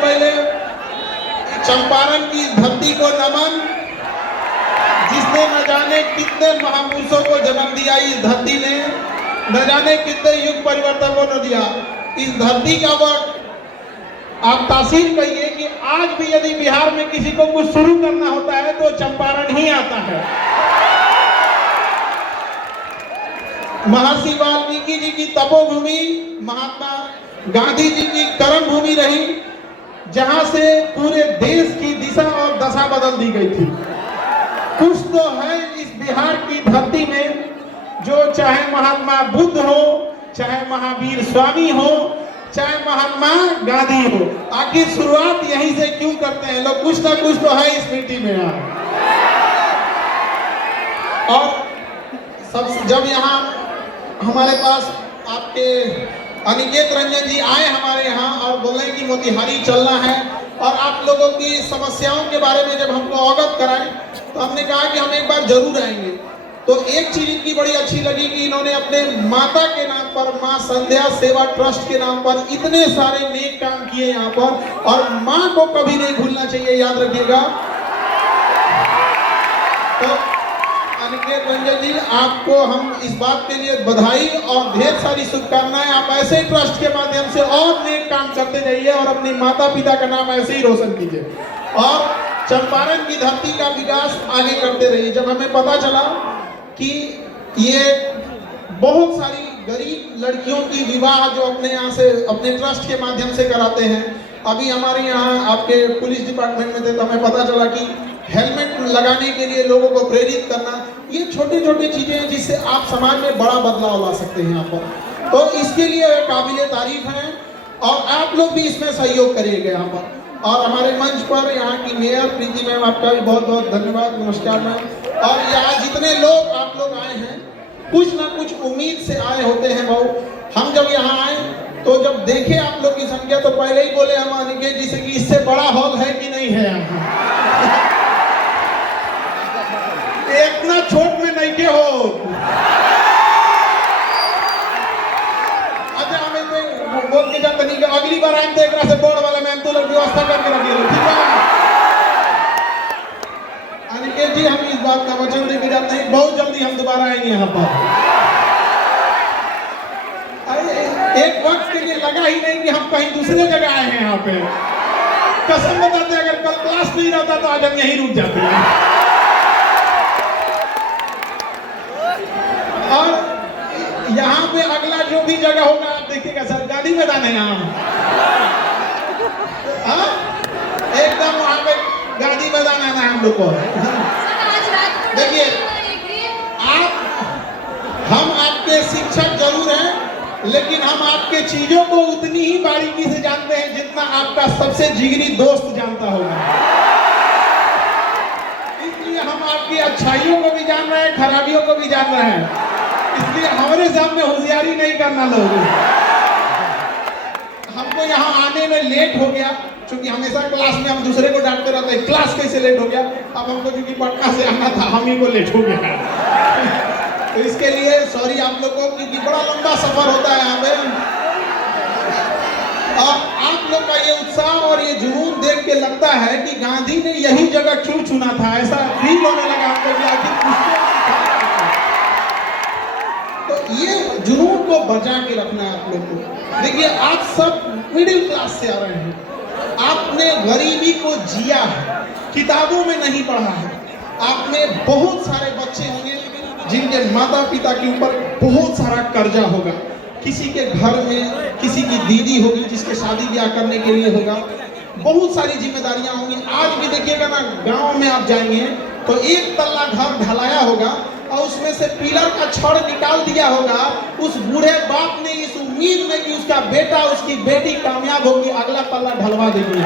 पहले चंपारण की धरती को नमन, जिसने न जाने कितने महापुरुषों को जन्म दिया इस धरती ने, न जाने कितने युग परिवर्तन को न दिया इस धरती का वक्त। आप तासीर कहिए कि आज भी यदि बिहार में किसी को कुछ शुरू करना होता है तो चंपारण ही आता है। महर्षि वाल्मीकि जी की तपोभूमि महात्मा गांधी जी की कर्म भूमि रही, जहां से पूरे देश की दिशा और दशा बदल दी गई थी। कुछ तो है इस बिहार की धरती में जो चाहे महात्मा बुद्ध हो, चाहे महावीर स्वामी हो, चाहे महात्मा गांधी हो, आखिर शुरुआत यहीं से क्यों करते हैं लोग? कुछ ना कुछ तो है इस मिट्टी में यार। और सब जब यहाँ हमारे पास आपके अनिकेत रंजन जी आए हमारे यहाँ और बोले कि मोतिहारी चलना है और आप लोगों की समस्याओं के बारे में जब हमको अवगत कराएं, तो हमने कहा कि हम एक बार जरूर आएंगे। तो एक चीज इनकी बड़ी अच्छी लगी कि इन्होंने अपने माता के नाम पर, माँ संध्या सेवा ट्रस्ट के नाम पर इतने सारे नेक काम किए यहाँ पर, और माँ को कभी नहीं भूलना चाहिए, याद रखिएगा। तो अनिकेत रंजन जी, आपको हम इस बात के लिए बधाई और ढेर सारी शुभकामनाएं। आप ऐसे ट्रस्ट के माध्यम से और नेक काम करते जाइए और अपने माता पिता का नाम ऐसे ही रोशन कीजिए और चंपारण की धरती का विकास आगे करते रहिए। जब हमें पता चला कि ये बहुत सारी गरीब लड़कियों की विवाह जो अपने यहाँ से, अपने ट्रस्ट के माध्यम से कराते हैं, अभी हमारे यहाँ आपके पुलिस डिपार्टमेंट में थे तो हमें पता चला कि हेलमेट लगाने के लिए लोगों को प्रेरित करना, ये छोटी छोटी चीजें हैं जिससे आप समाज में बड़ा बदलाव ला सकते हैं यहाँ पर। तो इसके लिए काबिले तारीफ है और आप लोग भी इसमें सहयोग करिएगा यहाँ पर। और हमारे मंच पर यहाँ की मेयर प्रीति मैम, आपका भी बहुत बहुत धन्यवाद, नमस्कार मैम। और यहाँ जितने लोग आप लोग आए हैं, कुछ ना कुछ उम्मीद से आए होते हैं भाऊ। हम जब यहाँ आए तो जब देखे आप लोग की संख्या तो पहले ही बोले हम अनिकेत जी से कि इससे बड़ा हॉल है कि नहीं है यहाँ। इतना छोट में नहीं के हो। अच्छा हमें तो बोल के जाते नहीं कि अगली बार आए तो एक से बोर्ड वाले मैम तो व्यवस्था करके रखिए, ठीक है अनिकेत जी? हम इस बात का वचन देके जाते हैं, बहुत जल्दी हम दोबारा आएंगे यहाँ पर। एक वक्त के लिए लगा ही नहीं कि हम कहीं दूसरे जगह आए हैं यहाँ पे। कसम बताते हैं, अगर कल क्लास नहीं रहता तो आज हम यहीं रुक जाते हैं। और यहाँ पे अगला जो भी जगह होगा आप देखिएगा सर, गांधी मैदान है यहाँ। एकदम वहाँ पे गांधी मैदान आना है हम लोग को। देखिए हम आपके शिक्षक जरूर हैं, लेकिन हम आपके चीजों को उतनी ही बारीकी से जानते हैं जितना आपका सबसे जिगरी दोस्त जानता होगा। इसलिए हम आपकी अच्छाइयों को भी जान रहे हैं, खराबियों को भी जान रहे हैं। इसलिए हमारे सामने होशियारी नहीं करना लोग। हमको यहाँ आने में लेट हो गया, क्योंकि हमेशा क्लास में हम दूसरे को डांटते रहते हैं, क्लास कैसे लेट हो गया। अब हमको क्योंकि पटना से आना था, हम ही को लेट हो गया। तो इसके लिए सॉरी आप लोग को, क्योंकि बड़ा लंबा सफर होता है यहाँ पे। और आप लोग का ये उत्साह और ये जुनून देख के लगता है कि गांधी ने यही जगह क्यों चुना था, ऐसा फील होने लगा हमको कि आखिर तो ये जुनून को बचा के रखना है आप लोग को। देखिए आप सब मिडिल क्लास से आ रहे हैं, आपने गरीबी को जिया है, किताबों में नहीं पढ़ा है। आप में बहुत सारे बच्चे होंगे जिनके माता पिता के ऊपर बहुत सारा कर्जा होगा, किसी के घर में किसी की दीदी होगी जिसके शादी ब्याह करने के लिए होगा, बहुत सारी जिम्मेदारियां होंगी। आज भी देखिएगा ना, गांव में आप जाएंगे तो एक तल्ला घर ढलाया होगा और उसमें से पिलर का छड़ निकाल दिया होगा, उस बूढ़े बाप ने इस उम्मीद में कि उसका बेटा उसकी बेटी कामयाब होगी, अगला तल्ला ढलवा देगी।